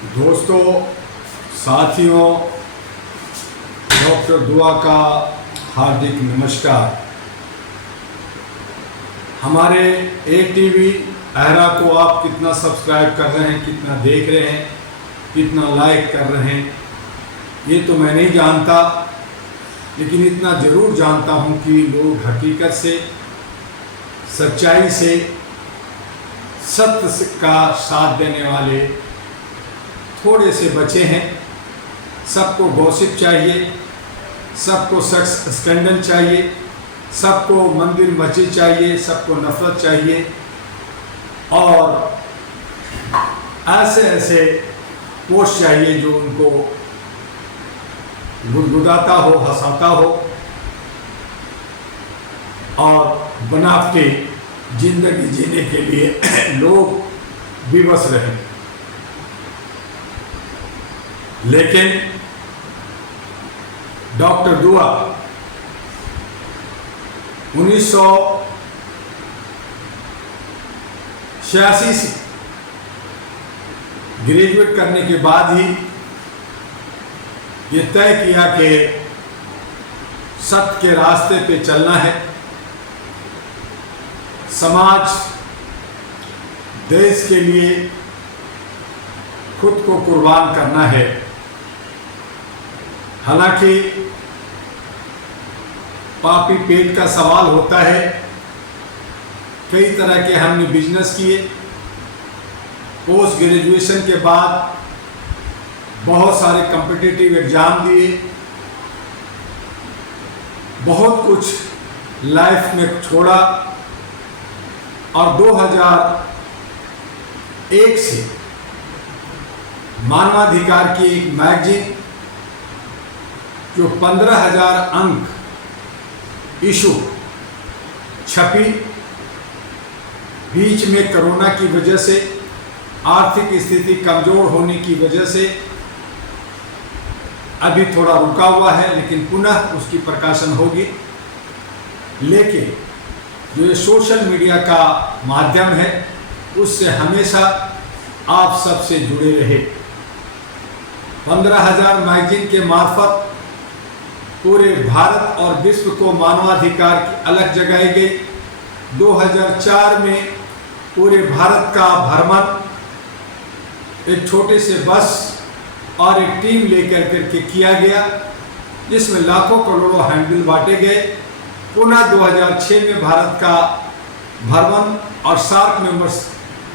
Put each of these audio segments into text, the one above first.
दोस्तों, साथियों, डॉक्टर दुआ का हार्दिक नमस्कार। हमारे ATV अहरा को आप कितना सब्सक्राइब कर रहे हैं, कितना देख रहे हैं, कितना लाइक कर रहे हैं, ये तो मैं नहीं जानता, लेकिन इतना ज़रूर जानता हूँ कि लोग हकीकत से, सच्चाई से, सत्य का साथ देने वाले थोड़े से बचे हैं। सबको गॉसिप चाहिए, सबको सेक्स स्कैंडल चाहिए, सबको मंदिर मस्जिद चाहिए, सबको नफरत चाहिए और ऐसे ऐसे पोस्ट चाहिए जो उनको गुदगुदाता हो, हंसाता हो और बनावटी जिंदगी जीने के लिए लोग विवश रहे। लेकिन डॉक्टर दुआ 1986 से ग्रेजुएट करने के बाद ही ये तय किया कि सत्य के रास्ते पे चलना है, समाज देश के लिए खुद को कुर्बान करना है। हालांकि पापी पेट का सवाल होता है। कई तरह के हमने बिजनेस किए, पोस्ट ग्रेजुएशन के बाद बहुत सारे कॉम्पिटिटिव एग्जाम दिए, बहुत कुछ लाइफ में छोड़ा और 2001 से मानवाधिकार की एक मैगजीन जो 15,000 अंक इशू छपी। बीच में कोरोना की वजह से, आर्थिक स्थिति कमजोर होने की वजह से अभी थोड़ा रुका हुआ है, लेकिन पुनः उसकी प्रकाशन होगी। लेकिन जो ये सोशल मीडिया का माध्यम है, उससे हमेशा आप सबसे जुड़े रहे। 15,000 मैगजीन के मार्फत पूरे भारत और विश्व को मानवाधिकार की अलग जगाई गई। 2004 में पूरे भारत का भ्रमण एक छोटे से बस और एक टीम लेकर करके किया गया, जिसमें लाखों करोड़ों हैंडबिल बांटे गए। पुनः 2006 में भारत का भ्रमण और सार्क मेंबर्स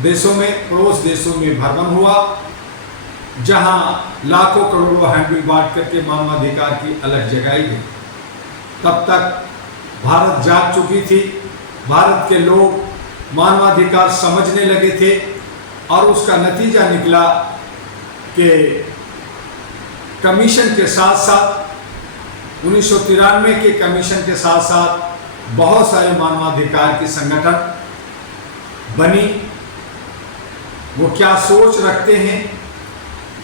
देशों में, पड़ोस देशों में भ्रमण हुआ, जहां लाखों करोड़ों हैंडबिल बांट करके मानवाधिकार की अलग जगाई गई। तब तक भारत जाग चुकी थी, भारत के लोग मानवाधिकार समझने लगे थे और उसका नतीजा निकला कि कमीशन के साथ साथ 1993 के कमीशन के साथ साथ बहुत सारे मानवाधिकार की संगठन बनी। वो क्या सोच रखते हैं,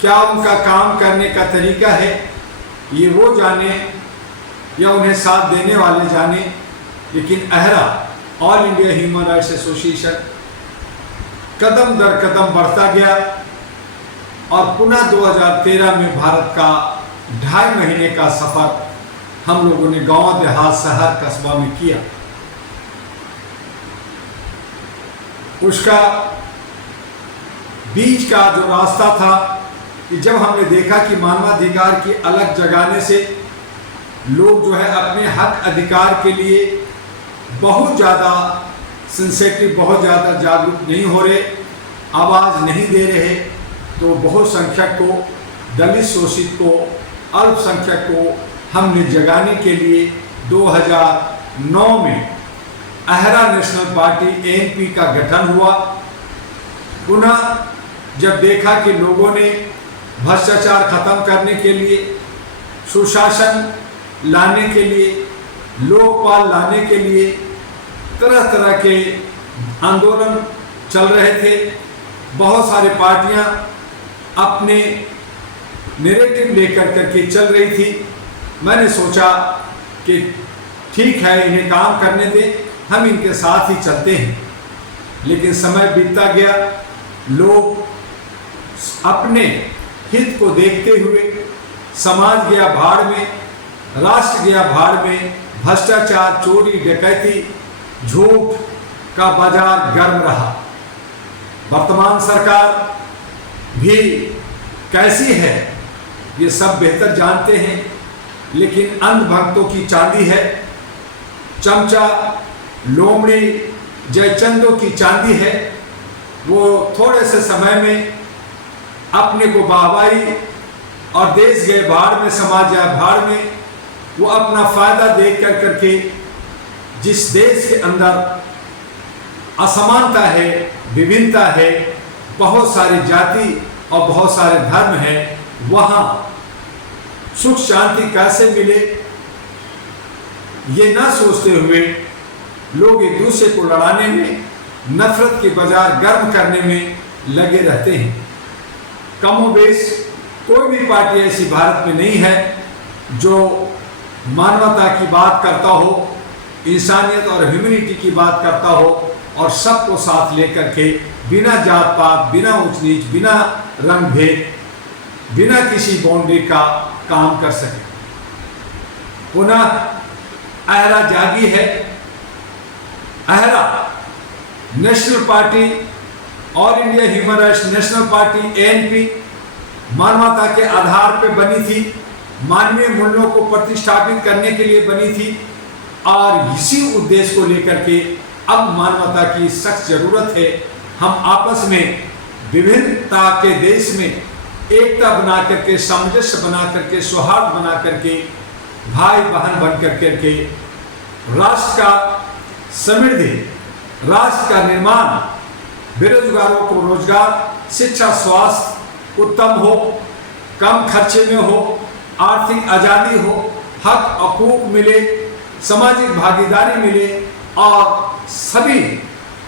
क्या उनका काम करने का तरीका है, ये वो जाने या उन्हें साथ देने वाले जाने। लेकिन AHRA, all India human rights association, कदम दर कदम बढ़ता गया और पुनः 2013 में भारत का 2.5 महीने का सफर हम लोगों ने गांव, देहात, शहर, कस्बा में किया। उसका बीच का जो रास्ता था कि जब हमने देखा कि मानवाधिकार की अलग जगाने से लोग जो है अपने हक अधिकार के लिए बहुत ज़्यादा सेंसिटिव, बहुत ज़्यादा जागरूक नहीं हो रहे, आवाज़ नहीं दे रहे, तो बहुत संख्यक को, दलित शोषित को, अल्पसंख्यक को हमने जगाने के लिए 2009 में अहरा नेशनल पार्टी ANP का गठन हुआ। पुनः जब देखा कि लोगों ने भ्रष्टाचार खत्म करने के लिए, सुशासन लाने के लिए, लोकपाल लाने के लिए तरह तरह के आंदोलन चल रहे थे, बहुत सारी पार्टियां अपने नैरेटिव लेकर करके चल रही थी। मैंने सोचा कि ठीक है, इन्हें काम करने दें, हम इनके साथ ही चलते हैं। लेकिन समय बीतता गया, लोग अपने हित को देखते हुए समाज गया भाड़ में, राष्ट्र गया भाड़ में, भ्रष्टाचार, चोरी, डकैती, झूठ का बाजार गर्म रहा। वर्तमान सरकार भी कैसी है ये सब बेहतर जानते हैं, लेकिन अंधभक्तों की चांदी है, चमचा, लोमड़ी, जयचंदों की चांदी है। वो थोड़े से समय में अपने को वाहवाही और देश गए भाड़ में, समाज गया भाड़ में, वो अपना फायदा देख कर करके जिस देश के अंदर असमानता है, विभिन्नता है, बहुत सारी जाति और बहुत सारे धर्म हैं, वहाँ सुख शांति कैसे मिले ये ना सोचते हुए लोग एक दूसरे को लड़ाने में, नफरत के बाजार गर्म करने में लगे रहते हैं। कमोबेश कोई भी पार्टी ऐसी भारत में नहीं है जो मानवता की बात करता हो, इंसानियत और ह्यूमैनिटी की बात करता हो और सबको साथ लेकर के बिना जात पात, बिना ऊंच नीच, बिना रंग भेद, बिना किसी बाउंड्री का काम कर सके। पुनः अहरा जागी है। AHRA national party, all India human rights national party ANP मानवता के आधार पर बनी थी, मानवीय मूल्यों को प्रतिष्ठापित करने के लिए बनी थी और इसी उद्देश्य को लेकर के अब मानवता की सख्त जरूरत है। हम आपस में विभिन्नता के देश में एकता बना करके, सामंजस्य बना करके, सौहार्द बना करके, भाई बहन बन करके राष्ट्र का समृद्धि, राष्ट्र का निर्माण, बेरोजगारों को रोजगार, शिक्षा, स्वास्थ्य उत्तम हो, कम खर्चे में हो, आर्थिक आज़ादी हो, हक हकूक मिले, सामाजिक भागीदारी मिले और सभी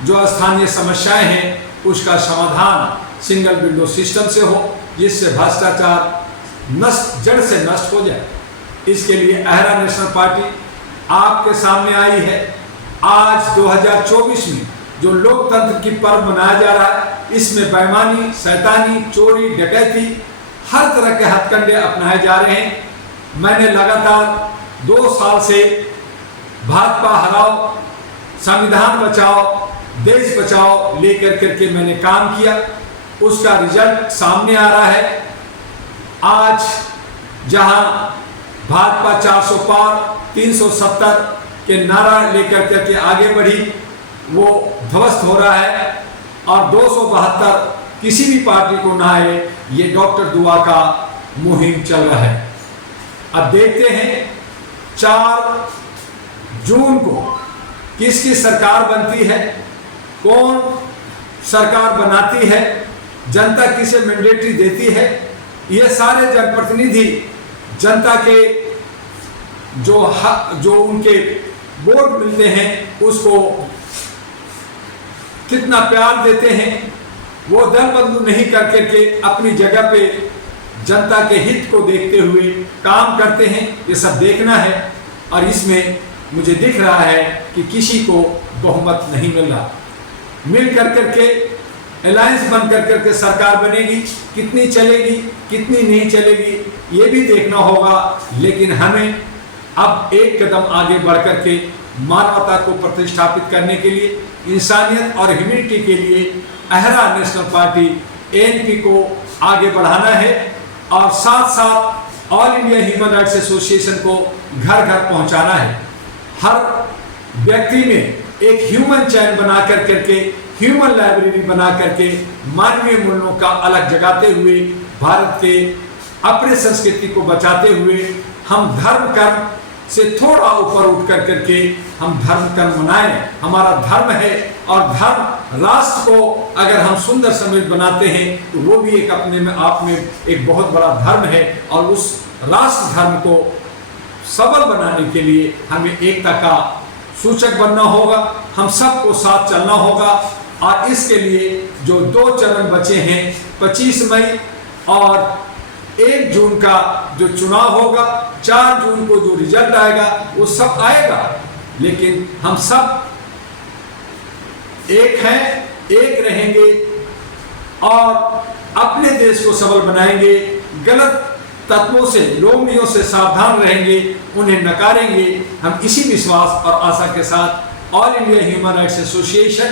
जो स्थानीय समस्याएं हैं उसका समाधान सिंगल विंडो सिस्टम से हो, जिससे भ्रष्टाचार नष्ट, जड़ से नष्ट हो जाए। इसके लिए अहरा नेशनल पार्टी आपके सामने आई है। आज 2024 में जो लोकतंत्र की पर्व मनाया जा रहा है, इसमें बेईमानी, शैतानी, चोरी, डकैती, हर तरह के हथकंडे अपनाए जा रहे हैं। मैंने लगातार 2 साल से भाजपा हराओ, संविधान बचाओ, देश बचाओ लेकर करके मैंने काम किया, उसका रिजल्ट सामने आ रहा है। आज जहां भाजपा 400 पार, 370 के नारा लेकर करके आगे बढ़ी, वो ध्वस्त हो रहा है और 272 किसी भी पार्टी को ना आए, ये डॉक्टर दुआ का मुहिम चल रहा है। अब देखते हैं 4 जून को किसकी सरकार बनती है, कौन सरकार बनाती है, जनता किसे मैंडेटरी देती है। ये सारे जनप्रतिनिधि जनता के जो उनके वोट मिलते हैं उसको कितना प्यार देते हैं, वो दल बदलू नहीं कर करके अपनी जगह पे जनता के हित को देखते हुए काम करते हैं। ये सब देखना है और इसमें मुझे दिख रहा है कि किसी को बहुमत नहीं मिल रहा। मिल कर करके अलायंस बन कर करके सरकार बनेगी, कितनी चलेगी, कितनी नहीं चलेगी, ये भी देखना होगा। लेकिन हमें अब एक कदम आगे बढ़ करके मानवता को प्रतिष्ठापित करने के लिए, इंसानियत और ह्यूमैनिटी के लिए अहरा नेशनल पार्टी ANP को आगे बढ़ाना है और साथ साथ all India human rights association को घर घर पहुंचाना है। हर व्यक्ति में एक ह्यूमन चैन बना कर करके, ह्यूमन लाइब्रेरी बना करके मानवीय मूल्यों का अलग जगाते हुए, भारत के अपने संस्कृति को बचाते हुए हम धर्म कर्म से थोड़ा ऊपर उठ कर करके हम धर्म कर्म मनाएं। हमारा धर्म है और धर्म राष्ट्र को अगर हम सुंदर समृद्ध बनाते हैं तो वो भी एक अपने में आप में एक बहुत बड़ा धर्म है और उस राष्ट्र धर्म को सबल बनाने के लिए हमें एकता का सूचक बनना होगा, हम सबको साथ चलना होगा। और इसके लिए जो 2 चरण बचे हैं, 25 मई और 1 जून का जो चुनाव होगा, 4 जून को जो रिजल्ट आएगा वो सब आएगा, लेकिन हम सब एक हैं, एक रहेंगे और अपने देश को सबल बनाएंगे, गलत तत्वों से, लोमड़ियों से सावधान रहेंगे, उन्हें नकारेंगे। हम इसी विश्वास और आशा के साथ all India human rights association,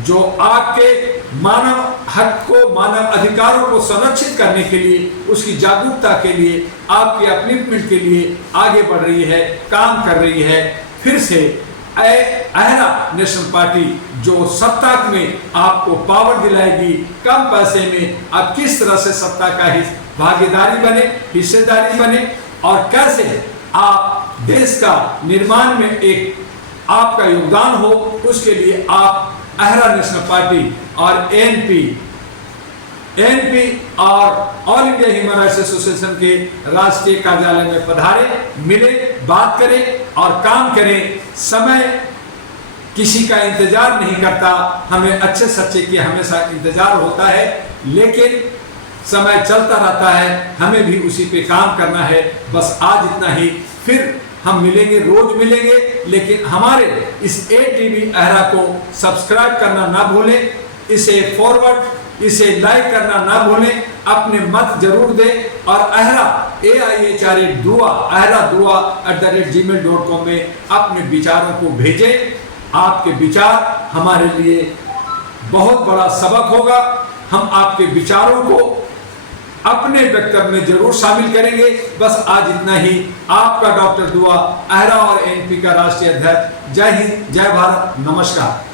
जो आपके मानव हक को, मानव अधिकारों को संरक्षित करने के लिए, उसकी जागरूकता के लिए, आपके अपलिफ्टमेंट के लिए आगे बढ़ रही है, काम कर रही है, फिर से अहरा नेशनल पार्टी जो सत्ता में आपको पावर दिलाएगी, कम पैसे में आप किस तरह से सत्ता का भागीदारी बने, हिस्सेदारी बने, और कैसे आप देश का निर्माण में एक आपका योगदान हो, उसके लिए आप अहरा नेशनल पार्टी और एएनपी और all India human rights association के राष्ट्रीय कार्यालय में पधारे, मिले, बात करें और काम करें। समय किसी का इंतजार नहीं करता, हमें अच्छे सच्चे की हमेशा इंतजार होता है, लेकिन समय चलता रहता है, हमें भी उसी पे काम करना है। बस आज इतना ही, फिर हम मिलेंगे, रोज मिलेंगे, लेकिन हमारे इस ATV अहरा को सब्सक्राइब करना ना भूलें, इसे फॉरवर्ड, इसे लाइक करना ना भूलें, अपने मत जरूर दें, और अहरा ahradua@gmail.com में अपने विचारों को भेजें। आपके विचार हमारे लिए बहुत बड़ा सबक होगा। हम आपके विचारों को अपने वक्तव्य में जरूर शामिल करेंगे। बस आज इतना ही। आपका डॉक्टर दुआ, अहरा और ANP का राष्ट्रीय अध्यक्ष। जय हिंद, जय भारत, नमस्कार।